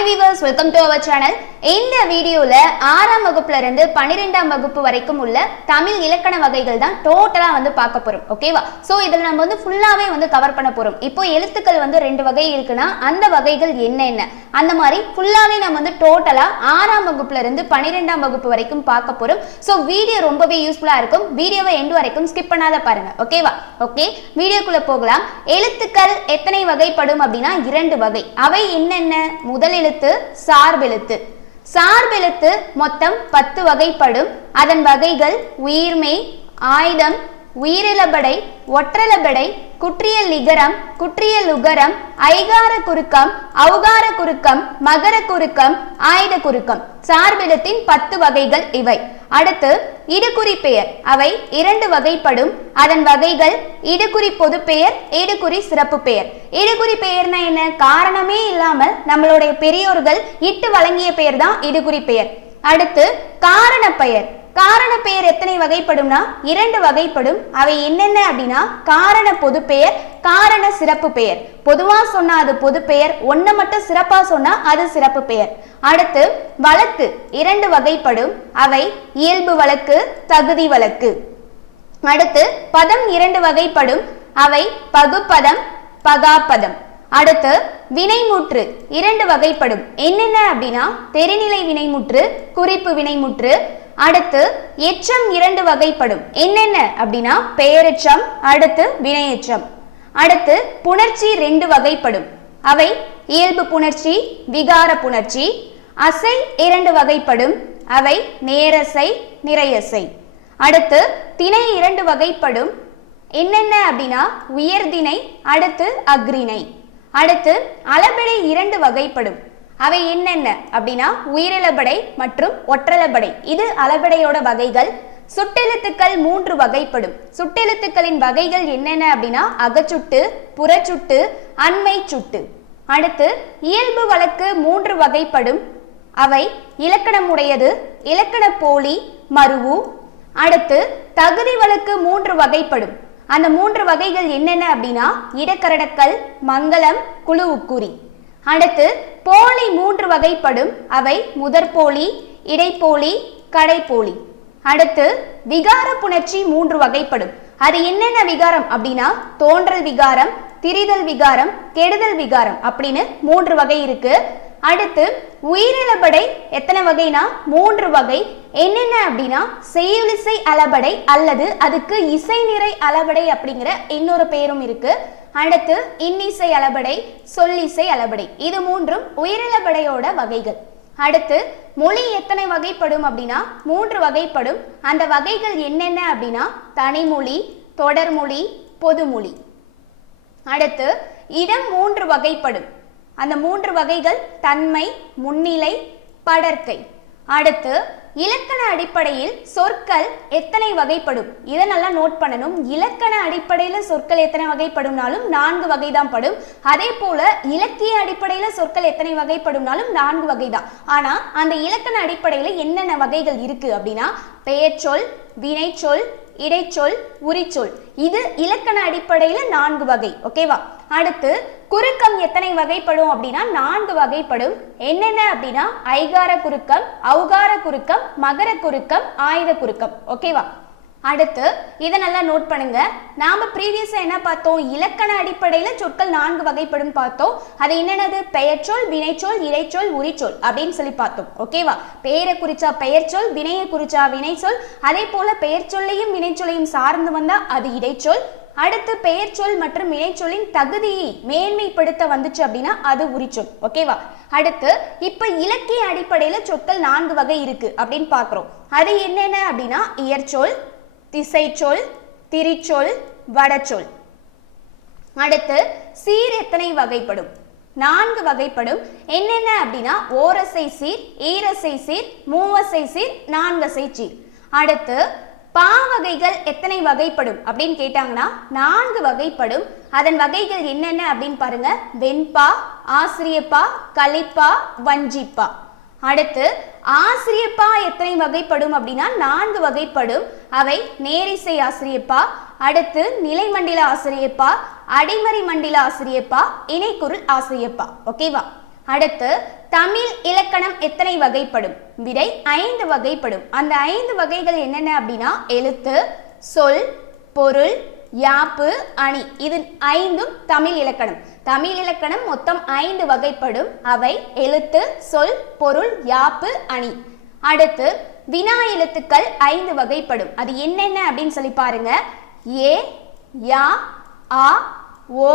Hi viewers, welcome to our channel. இந்த வீடியோல 6ஆம் வகுப்புல இருந்து 12ஆம் வகுப்பு வரைக்கும் உள்ள தமிழ் இலக்கண வகைகள் தான் டோட்டலா பார்க்க போறோம். ஓகேவா? சோ இதல நம்ம ஃபுல்லாவே கவர் பண்ண போறோம். இப்போ எழுத்துக்கள் ரெண்டு வகை இருக்குனா அந்த வகைகள் என்னென்ன அந்த மாதிரி ஃபுல்லாவே நம்ம டோட்டலா 6ஆம் வகுப்புல இருந்து 12ஆம் வகுப்பு வரைக்கும் பார்க்க போறோம். சோ வீடியோ ரொம்பவே யூஸ்ஃபுல்லா இருக்கும். வீடியோவை எண்ட் வரைக்கும் ஸ்கிப் பண்ணாத பாருங்க. ஓகேவா? ஓகே, வீடியோக்குள்ள போகலாம். எழுத்துக்கள் எத்தனை வகைப்படும் அப்படினா இரண்டு வகை. அவை என்னென்ன? முதல் எழுத்து சார்பெழுத்து. சார்பெழுத்து மொத்தம் 10 வகைப்படும். அதன் வகைகள் உயிர்மெய், ஆயுதம், உயிரிழபடை, ஒற்றலபடை, குற்றியல் லிகரம், குற்றியல் உகரம், ஐகார குறுக்கம், ஔகார குறுக்கம், மகர குறுக்கம், ஆயுத குறுக்கம். சார்பெழுத்தின் 10 வகைகள் இவை. அடுத்து இடுகுறி பெயர். அவை இரண்டு வகைப்படும். அதன் வகைகள் இடுகுறி பொது பெயர், இடுகுறி சிறப்பு பெயர். இடுகுறி பெயர்னா என்ன? காரணமே இல்லாமல் நம்மளுடைய பெரியோர்கள் இட்டு வழங்கிய பெயர் தான் இடுகுறி பெயர். அடுத்து காரண பெயர். காரண பெயர் எத்தனை வகைப்படும்னா இரண்டு வகைப்படும். அவை என்னென்ன அப்படின்னா காரண பொது பெயர், காரண சிறப்பு பெயர். பொதுவா சொன்னா அது பொது பெயர், ஒன்ன மட்டும் சிறப்பா சொன்னா அது சிறப்பு பெயர். அடுத்து வழக்கு இரண்டு வகைப்படும். அவை இயல்பு வழக்கு, தகுதி வழக்கு. அடுத்து பதம் இரண்டு வகைப்படும். அவை பகுப்பதம், பகாப்பதம். அடுத்து வினைமுற்று இரண்டு வகைப்படும். என்னென்ன அப்படின்னா தெரிநிலை வினைமுற்று, குறிப்பு வினைமுற்று. அடுத்து எச்சம் இரண்டு வகைப்படும். என்னென்ன அப்படின்னா பெயரெச்சம், அடுத்து வினையெச்சம். அடுத்து புணர்ச்சி ரெண்டு வகைப்படும். அவை இயல்பு புணர்ச்சி, விகார புணர்ச்சி. அசை இரண்டு வகைப்படும். அவை நேரசை, நிறையசை. அடுத்து திணை இரண்டு வகைப்படும். என்னென்ன அப்படின்னா உயர்திணை, அடுத்து அக்ரிணை. அடுத்து அளபெடை இரண்டு வகைப்படும். அவை என்னென்ன அப்படின்னா உயிரிழபடை மற்றும் ஒற்றலபடை. இது அளபெடையோட வகைகள். சுட்டெழுத்துக்கள் மூன்று வகைப்படும். சுட்டெழுத்துக்களின் வகைகள் என்னென்ன அப்படின்னா அகச்சுட்டு, புறச்சுட்டு, அண்மை சுட்டு. அடுத்து இயல்பு வழக்கு மூன்று வகைப்படும். அவை இலக்கணமுடையது, இலக்கண போலி, மருவு. அடுத்து தகுதி வழக்கு மூன்று வகைப்படும். அந்த மூன்று வகைகள் என்னென்ன அப்படின்னா இடக்கரடக்கல், மங்களம், குழு உக்குறி. அடுத்து போலி மூன்று வகைப்படும். அவை முதற்போலி, இடைப்போலி, கடைப்போலி. அடுத்து விகார புணர்ச்சி மூன்று வகைப்படும். அது என்னென்ன விகாரம் அப்படின்னா தோன்றல் விகாரம், திரிதல் விகாரம், கெடுதல் விகாரம் அப்படின்னு மூன்று வகை இருக்கு. அடுத்து உயிரிழபடை எத்தனை வகைனா மூன்று வகை. என்னென்ன அப்படின்னா செய்யுளிசை அளபடை அல்லது அதுக்கு இசை நிறை அளபடை அப்படிங்கிற இன்னொரு பெயரும் இருக்கு. அடுத்து இன்னிசை அளபடை, சொல்லிசை அளபடை. இது மூன்றும் உயிரிழபடையோட வகைகள். அடுத்து மொழி எத்தனை வகைப்படும் அப்படின்னா மூன்று வகைப்படும். அந்த வகைகள் என்னென்ன அப்படின்னா தனிமொழி, தொடர்மொழி, பொதுமொழி. அடுத்து இடம் மூன்று வகைப்படும். அந்த மூன்று வகைகள் தன்மை, முன்னிலை, படர்க்கை. அடுத்து இலக்கண அடிப்படையில் சொற்கள் எத்தனை வகைப்படும். இதை நல்லா நோட் பண்ணணும். இலக்கண அடிப்படையில் சொற்கள் எத்தனை வகைப்படும்னாலும் 4 வகை தான் படும். அதே போல இலக்கிய அடிப்படையில் சொற்கள் எத்தனை வகைப்படும்னாலும் 4 வகை தான். ஆனா அந்த இலக்கண அடிப்படையில் என்னென்ன வகைகள் இருக்கு அப்படின்னா பெயர்ச்சொல், வினைச்சொல், இடைச்சொல், உரிச்சொல். இது இலக்கண அடிப்படையில் 4 வகை. ஓகேவா? அடுத்து குறுக்கம் எத்தனை வகைப்படும் அப்படின்னா 4 வகைப்படும். என்னென்ன அப்படின்னா ஐகார குறுக்கம், ஔகார குறுக்கம், மகர குறுக்கம், ஆயுத குறுக்கம். ஓகேவா? அடுத்து இதை நல்லா நோட் பண்ணுங்க. நாம ப்ரீவியஸா என்ன பார்த்தோம்? இலக்கண அடிப்படையில் சொற்கள் 4 வகைப்படும் பார்த்தோம். அது என்னென்னது? பெயர்ச்சொல், வினைச்சொல், இடைச்சொல், உரிச்சொல் அப்படின்னு சொல்லி பார்த்தோம். ஓகேவா? பெயரை குறிச்சா பெயர்ச்சொல், வினையை குறிச்சா வினைச்சொல். அதே போல பெயர்ச்சொல்லையும் வினைச்சொல்லையும் சார்ந்து வந்தா அது இடைச்சொல். அடுத்து பெயர்ச்சொல் மற்றும் வினைச்சொல்லின் தகுதியை மேன்மைப்படுத்த வந்துச்சு அப்படின்னா அது உரிச்சொல். ஓகேவா? அடுத்து இப்ப இலக்கிய அடிப்படையில சொற்கள் 4 வகை இருக்கு அப்படின்னு பாக்குறோம். அது என்னென்ன அப்படின்னா இயற்சொல், திசைச்சொல், திரிச்சொல், வடச்சொல். அடுத்து சீர் எத்தனை வகைப்படும்? 4 வகைப்படும். என்னென்ன அப்படின்னா ஓரசை சீர், ஈரசை சீர், மூவசை சீர், நான்கசை சீர். அடுத்து பாவகைகள் எத்தனை வகைப்படும் அப்படின்னு கேட்டாங்கன்னா 4 வகைப்படும். அதன் வகைகள் என்னென்ன அப்படின்னு பாருங்க. வெண்பா, ஆசிரியப்பா, கலிப்பா, வஞ்சிப்பா. அடுத்து ஆசிரியப்பா எத்தனை வகைப்படும் அப்படின்னா 4 வகைப்படும். அவை நேரிசை ஆசிரியப்பா, அடுத்து நிலைமண்டல ஆசிரியப்பா, அடைமறி மண்டல ஆசிரியப்பா, இணைக்குறள் ஆசிரியப்பா. ஓகேவா? அடுத்து தமிழ் இலக்கணம் எத்தனை வகைப்படும்? விடை 5 வகைப்படும். அந்த 5 வகைகள் என்னென்ன அப்படின்னா எழுத்து, சொல், பொருள், யாப்பு, அணி. இது 5ம் தமிழ் இலக்கணம். தமிழ் இலக்கணம் மொத்தம் 5 வகைப்படும். அவை எழுத்து, சொல், பொருள், யாப்பு, அணி. அடுத்து வினா எழுத்துக்கள் 5 வகைப்படும். அது என்னென்ன அப்படின்னு சொல்லி பாருங்க. ஏ, யா, ஆ, ஓ,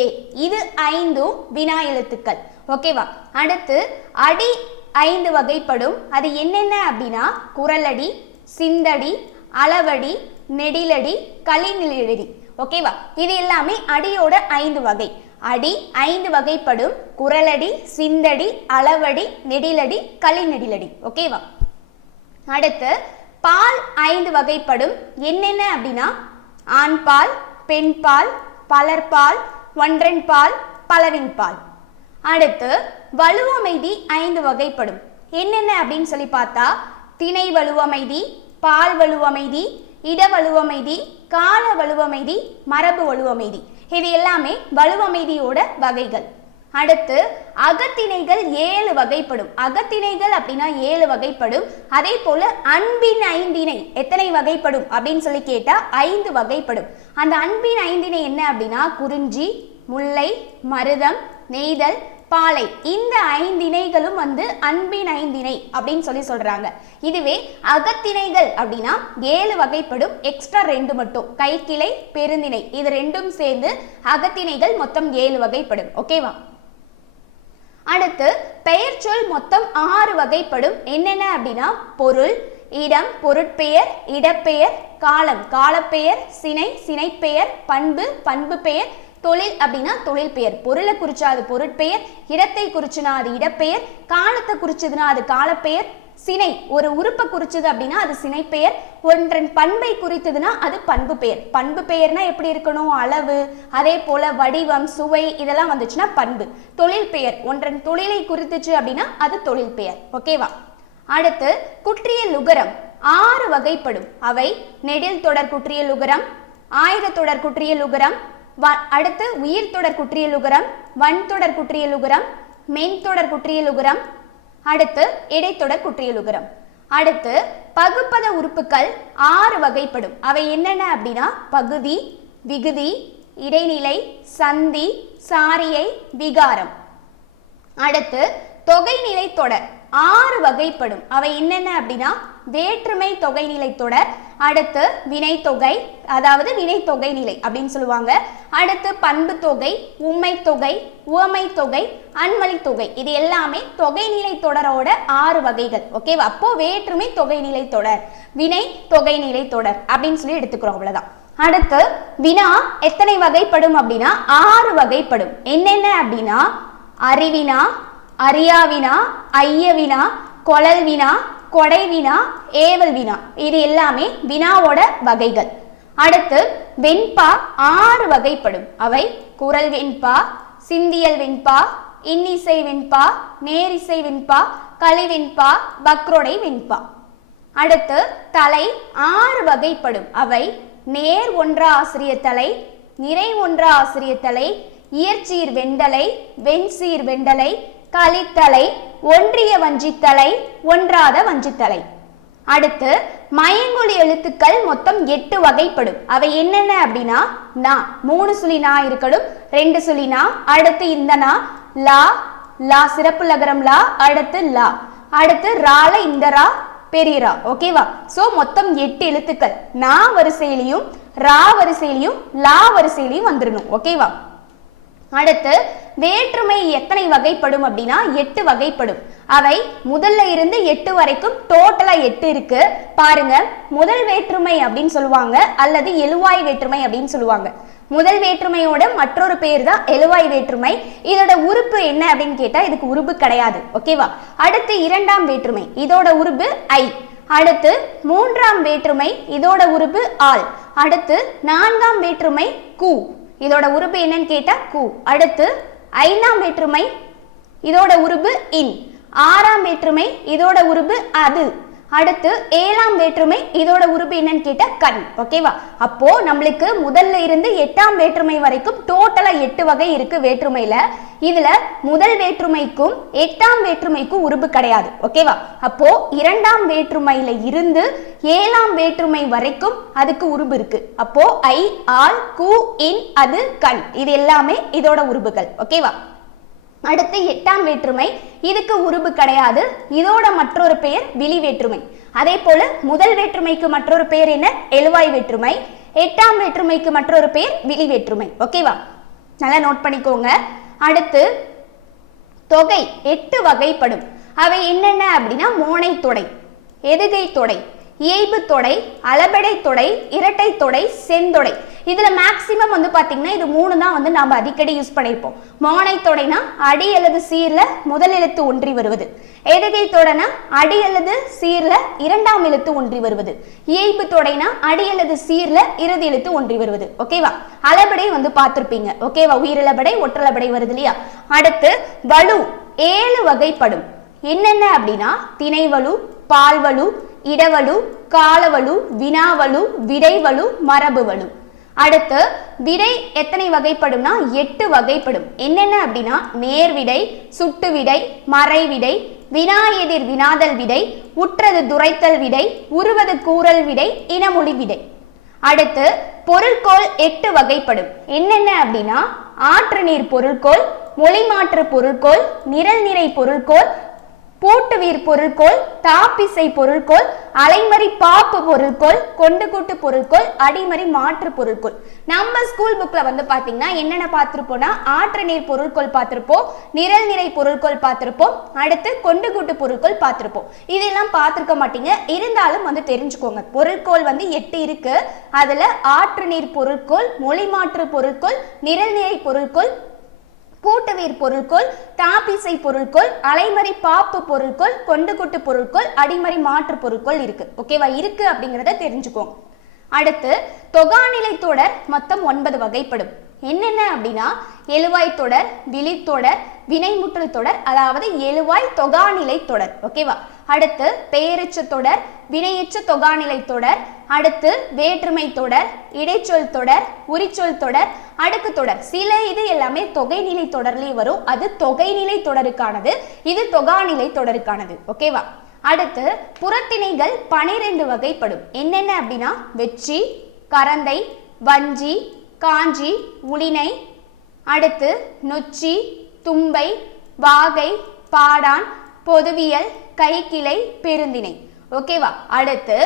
ஏ. இது 5ம் வினா எழுத்துக்கள். ஓகேவா? அடுத்து அடி 5 வகைப்படும். அது என்னென்ன அப்படின்னா குறளடி, சிந்தடி, அளவடி, நெடிலடி, களிநிலடி. ஓகேவா? இது எல்லாமே அடியோட 5 வகை. அடி 5 வகைப்படும். குறளடி, சிந்தடி, அளவடி, நெடிலடி, களிநெடிலடி. ஓகேவா? அடுத்து பால் 5 வகைப்படும். என்னென்ன அப்படின்னா ஆண்பால், பெண்பால், பலர்பால், ஒன்றன் பால், பலவின் பால். அடுத்து வலுவமைதி 5 வகைப்படும். என்னென்ன அப்படின்னு சொல்லி பார்த்தா திணை வலுவமைதி, பால் வலுவமைதி, இட வலுவமைதி, கால வலுவமைதி, மரபு வலுவமைதி. இது எல்லாமே வலுவமைதியோட வகைகள். அடுத்து அகத்திணைகள் 7 வகைப்படும். அகத்திணைகள் அப்படின்னா 7 வகைப்படும். அதே போல அன்பின் 5 இணை எத்தனை வகைப்படும் அப்படின்னு சொல்லி கேட்டா 5 வகைப்படும். அந்த அன்பின் 5 இணை என்ன அப்படின்னா குறிஞ்சி, முல்லை, மருதம், நெய்தல், பாலை. இந்த 5 இணைகளும் அன்பின் 5 இணை அப்படின்னு சொல்லி சொல்றாங்க. இதுவே அகத்திணைகள் அப்படின்னா 7 வகைப்படும். எக்ஸ்ட்ரா 2 மட்டும் கைக்கிளை, பெருந்திணை. இது 2ம் சேர்ந்து அகத்திணைகள் மொத்தம் 7 வகைப்படும். ஓகேவா? அடுத்து பெயர் சொல் மொத்தம் 6 வகைப்படும். என்னென்ன அப்படின்னா பொருள், இடம், பொருட்பெயர், இடப்பெயர், காலம், காலப்பெயர், சினை, சினைப்பெயர், பண்பு, பண்பு பெயர், தொழில் அப்படின்னா தொழில் பெயர். பொருளை குறிச்சா அது பொருட்பெயர், இடத்தை குறிச்சுனா அது இடப்பெயர், காலத்தை குறிச்சதுன்னா அது காலப்பெயர், சினை ஒரு உறுப்பை குறிச்சது அப்படின்னா அது சினைப்பெயர், ஒன்றன் பண்பை குறித்ததுன்னா அது பண்பு பெயர். பண்பு பெயர்னா எப்படி இருக்கணும்? அளவு, அதே போல வடிவம், சுவை இதெல்லாம் வந்துச்சுன்னா பண்பு. தொழில் பெயர் ஒன்றன் தொழிலை குறித்துச்சு அப்படின்னா அது தொழில் பெயர். ஓகேவா? அடுத்து குற்றியல் உகரம் 6 வகைப்படும். அவை நெடில் தொடர் குற்றியல் உகரம், ஆயுத தொடர் குற்றியல் உகரம், அடுத்து உயிர் தொடர் குற்றியல் உகரம், வன் தொடர் குற்றியல் உகரம், மென் தொடர் குற்றியல் உகரம், அடுத்து இடைத்தொடர் குற்றியல் உகரம். அடுத்து பகுப்பத உறுப்புகள் 6 வகைப்படும். அவை என்னென்ன அப்படின்னா பகுதி, விகுதி, இடைநிலை, சந்தி, சாரியை, விகாரம். அடுத்து தொகைநிலை தொடர் 6 வகைப்படும். அவை என்னென்ன அப்படின்னா வேற்றுமை தொகைநிலை தொடர், அடுத்து வினை தொகை, அதாவது வினை தொகை நிலை அப்படின்னு சொல்லுவாங்க. அடுத்து பண்பு தொகை, உண்மை தொகை, உவமை தொகை, அன்மொழி தொகை. இது எல்லாமே தொகைநிலை தொடரோட 6 வகைகள். ஓகேவா? அப்போ வேற்றுமை தொகைநிலை தொடர், வினை தொகைநிலை தொடர் அப்படின்னு சொல்லி எடுத்துக்கிறோம். அவ்வளவுதான். அடுத்து வினா எத்தனை வகைப்படும் அப்படின்னா 6 வகைப்படும். என்னென்ன அப்படின்னா அறிவினா, அறியாவினா, ஐயவினா, கொளல் வினா, கொடை வினா, ஏவல் வினா. இது எல்லாமே வினாவோட வகைகள். அடுத்து வெண்பா 6 வகைப்படும். அவை குறள் வெண்பா, சிந்தியல் வெண்பா, இன்னிசை வெண்பா, நேரிசை வெண்பா, கலிவெண்பா, பக்ரோடை வெண்பா. அடுத்து தலை 6 வகைப்படும். அவை நேர் ஒன்றா ஆசிரிய தலை, நிறை ஒன்றா ஆசிரிய தலை, இயற்சீர் வெண்டலை, வெண்சீர் வெண்டலை, கலித்தலை, ஒன்றிய வஞ்சித்தலை, ஒன்றாத வஞ்சித்தலை. அடுத்து மயங்கொலி எழுத்துக்கள் மொத்தம் 8 வகைப்படும். அவை என்னென்ன அப்படின்னா நா 3 சுழி நா இருக்கணும், 2 சுழி நா, அடுத்து இந்த நா, லா, லா சிறப்பு லகரம் லா, அடுத்து லா, அடுத்து ரால இந்த ரா, பெரிய ரா. ஓகேவா? சோ மொத்தம் 8 எழுத்துக்கள் நா வரிசையிலையும், ரா வரிசையிலையும், லா வரிசையிலையும் வந்துடணும். ஓகேவா? அடுத்து வேற்றுமை எத்தனை வகைப்படும் அப்படின்னா 8 வகைப்படும். அவை முதல்ல இருந்து 8 வரைக்கும் டோட்டலா 8 இருக்கு. பாருங்க, முதல் வேற்றுமை அப்படின்னு சொல்லுவாங்க, அல்லது எழுவாய் வேற்றுமை அப்படின்னு சொல்லுவாங்க. முதல் வேற்றுமையோட மற்றொரு பேர் தான் எழுவாய் வேற்றுமை. இதோட உறுப்பு என்ன அப்படின்னு கேட்டா இதுக்கு உறுப்பு கிடையாது. ஓகேவா? அடுத்து இரண்டாம் வேற்றுமை, இதோட உறுப்பு ஐ. அடுத்து மூன்றாம் வேற்றுமை, இதோட உறுப்பு ஆல். அடுத்து நான்காம் வேற்றுமை கு, இதோட உறுப்பு என்னன்னு கேட்டா கு. அடுத்து ஐந்தாம் வேற்றுமை, இதோட உறுப்பு இன். ஆறாம் வேற்றுமை, இதோட உறுப்பு அது. அடுத்து 7ஆம் வேற்றுமை இதோட உறுப்பு என்னன்னு கேட்டா கண். ஓகேவா? அப்போ நம்மளுக்கு முதல்ல இருந்து 8ஆம் வேற்றுமை வரைக்கும் டோட்டலா 8 வகை இருக்கு வேற்றுமையில. இதுல முதல் வேற்றுமைக்கும் 8ஆம் வேற்றுமைக்கும் உறுப்பு கிடையாது. ஓகேவா? அப்போ 2ஆம் வேற்றுமையில இருந்து 7ஆம் வேற்றுமை வரைக்கும் அதுக்கு உறுப்பு இருக்கு. அப்போ ஐ, ஆல், கு, இன், அது, கண் இது எல்லாமே இதோட உறுப்புகள். ஓகேவா? அடுத்து 8ஆம் வேற்றுமை இதுக்கு உறுப்பு கிடையாது. இதோட மற்றொரு பெயர் விழி வேற்றுமை. அதே போல முதல் வேற்றுமைக்கு மற்றொரு பெயர் என்ன? எழுவாய் வேற்றுமை. 8ஆம் வேற்றுமைக்கு மற்றொரு பெயர் விழி வேற்றுமை. ஓகேவா? நல்லா நோட் பண்ணிக்கோங்க. அடுத்து தொகை 8 வகைப்படும். அவை என்னென்ன அப்படின்னா மோனை தொடை, எதுகை தொடை, இயைபு தொடை, அளபெடை தொடை, இரட்டை தொடை, செந்தொடை. இதுல மேக்சிமம் வந்து பாத்தீங்கன்னா இது 3 தான் வந்து நாம அடிக்கடி யூஸ் பண்ணிருப்போம். மோனை தொடைனா அடி அல்லது சீர்ல முதல் எழுத்து ஒன்றி வருவது. எதுகை தொடைனா அடி அல்லது சீர்ல 2ஆம் எழுத்து ஒன்றி வருவது. இயைபு தொடைனா அடி அல்லது சீர்ல இறுதி எழுத்து ஒன்றி வருவது. ஓகேவா? அளபெடை வந்து பார்த்திருப்பீங்க. ஓகேவா? உயிரிழபடை, ஒற்றளபடை வருது இல்லையா? அடுத்து வலு 7 வகைப்படும். என்னென்ன அப்படின்னா திணைவலு, பால்வலு, இடவலு, காலவலு, வினாவலு, விடைவலு, மரபுவலு. அடுத்து விடை எத்தனை வகைப்படும்னா 8 வகைப்படும். என்னென்ன அப்படின்னா நேர்விடை, சுட்டு விடை, மறைவிடை, வினா எதிர் வினாதல் விடை, உற்றது துரைத்தல் விடை, உருவது கூறல் விடை, இனமொழி விடை. அடுத்து பொருள்கோள் 8 வகைப்படும். என்னென்ன அப்படின்னா ஆற்று நீர் பொருள்கோள், மொழி மாற்று பொருள்கோள், நிரல் நிறை பொருள்கோள், பூட்டுவீர் பொருள்கோள், தாப்பிசை பொருள்கோள், அலைமறி பாப்பு பொருள்கோள், கொண்டு கூட்டு பொருள்கோள், அடிமறி மாற்று பொருள்கோள். நம்ம ஸ்கூல் புக்ல வந்து பாத்தீங்கன்னா என்னென்ன பார்த்திருப்போம்னா ஆற்று நீர் பொருள்கோள் பார்த்திருப்போம், நிரல் நிறை பொருள்கோள் பார்த்திருப்போம், அடுத்து கொண்டு கூட்டு பொருள்கோள் பார்த்திருப்போம். இதெல்லாம் பார்த்திருக்க மாட்டீங்க, இருந்தாலும் வந்து தெரிஞ்சுக்கோங்க. பொருள்கோள் வந்து 8 இருக்கு. அதுல ஆற்று நீர் பொருள்கோள், மொழி மாற்று பொருள்கோள், நிரல் நிறை பொருள்கோள், பூட்டுவீர் பொருள்கோள், தாப்பிசை பொருள்கோள், அலைமறி பாப்பு பொருள்கோள், கொண்டு கூட்டு பொருள்கோள், அடிமறி மாற்று பொருள்கோள் இருக்கு. ஓகேவா? இருக்கு அப்படிங்கிறத தெரிஞ்சுக்கோங்க. அடுத்து தொகாநிலை தொடர் மொத்தம் 9 வகைப்படும். என்னென்ன அப்படின்னா எழுவாய் தொடர், விழித்தொடர், வினைமுற்றல் தொடர், அதாவது எழுவாய் தொகாநிலை தொடர். ஓகேவா? அடுத்து பெயரெச்ச தொடர், வினையெச்ச தொகாநிலை தொடர், அடுத்து வேற்றுமை தொடர், இடைச்சொல் தொடர், உரிச்சொல் தொடர், அடுக்கு தொடர். சில இது எல்லாமே தொகைநிலை தொடர்லயே வரும். அது தொகைநிலை தொடருக்கானது, இது தொகாநிலை தொடருக்கானது. ஓகேவா? அடுத்து புறத்திணைகள் 12 வகைப்படும். என்னென்ன அப்படின்னா வெற்றி, கரந்தை, வஞ்சி, காஞ்சி, உளினை, அடுத்து நொச்சி, தும்பை, வாகை, பாடான், பொதுவியல், கைக்கிளை, பெருந்திணை. ஓகேவா? அடுத்து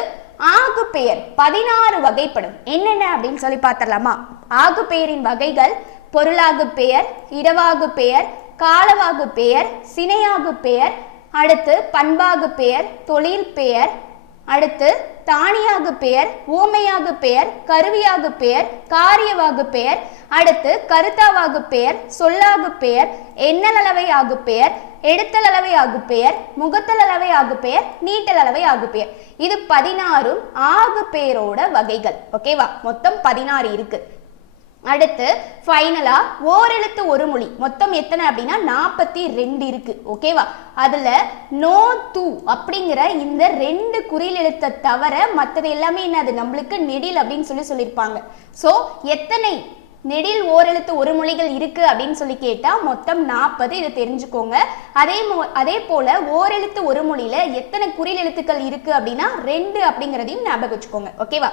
ஆகு பெயர் 16 வகைப்படும். என்னென்ன அப்படின்னு சொல்லி பார்த்துடலாமா? ஆகு பெயரின் வகைகள் பொருளாகு பெயர், இடவாகு பெயர், காலவாகு பெயர், சினையாகு பெயர், அடுத்து பண்பாகு பெயர், தொழில் பெயர், அடுத்து தானியாகு பெயர், ஊமையாகு பெயர், கருவியாகு பெயர், காரியவாகு பெயர், அடுத்து கருத்தாவாகு பெயர், சொல்லாகு பெயர், எண்ணலளவை ஆகு பெயர், எடுத்தலளவை ஆகு பெயர், முகத்தலளவை ஆகு பெயர், நீட்டலளவை ஆகு பெயர். இது 16 ஆகு பெயரோட வகைகள். ஓகேவா? மொத்தம் 16 இருக்கு. அடுத்து ஃபைனலா ஓரெழுத்து ஒரு மொழி மொத்தம் எத்தனை அப்படின்னா 42 இருக்கு. ஓகேவா? அதுல நோ து அப்படிங்கிற இந்த 2 குறில் எழுத்தை தவிர மற்றது எல்லாமே என்னது நம்மளுக்கு நெடில் அப்படின்னு சொல்லியிருப்பாங்க. ஸோ எத்தனை நெடில் ஓரெழுத்து ஒரு மொழிகள் இருக்கு அப்படின்னு சொல்லி கேட்டா மொத்தம் 40. இதை தெரிஞ்சுக்கோங்க. அதே போல ஓரெழுத்து ஒரு மொழியில எத்தனை குறில் எழுத்துக்கள் இருக்கு அப்படின்னா 2 அப்படிங்கிறதையும் ஞாபகம் வச்சுக்கோங்க. ஓகேவா?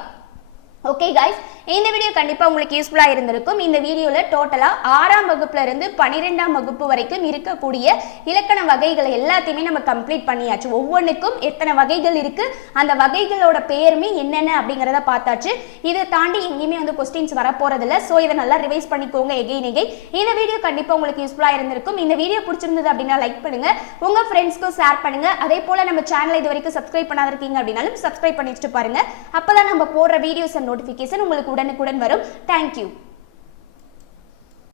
ஓகே கைஸ், இந்த வீடியோ கண்டிப்பா உங்களுக்கு யூஸ்ஃபுல்லா இருந்திருக்கும். இந்த வீடியோல டோட்டலா 6ஆம் வகுப்புல இருந்து 12ஆம் வகுப்பு வரைக்கும் இருக்கக்கூடிய இலக்கண வகைகளை எல்லாத்தையுமே நம்ம கம்ப்ளீட் பண்ணியாச்சு. ஒவ்வொன்றுக்கும் எத்தனை வகைகள் இருக்கு, அந்த வகைகளோட பெயருமே என்னென்ன அப்படிங்கிறத பார்த்தாச்சு. இதை தாண்டி எங்கேயுமே வந்து கொஸ்டின்ஸ் வரப்போறதில்ல. ஸோ இதை நல்லா ரிவைஸ் பண்ணிக்கோங்க எகெயின். இந்த வீடியோ கண்டிப்பா உங்களுக்கு யூஸ்ஃபுல்லா இருந்திருக்கும். இந்த வீடியோ பிடிச்சிருந்தது அப்படின்னா லைக் பண்ணுங்க, உங்க ஃப்ரெண்ட்ஸ்க்கும் ஷேர் பண்ணுங்க. அதே போல நம்ம சேனலை இது வரைக்கும் சப்ஸ்கிரைப் பண்ணாத இருக்கீங்க அப்படின்னாலும் சப்ஸ்கிரைப் பண்ணி வச்சுட்டு பாருங்க. அப்பதான் நம்ம போடுற வீடியோஸ் நோட்டிஃபிகேஷன் உங்களுக்கு உடனுக்குடன் வரும். தேங்க்யூ.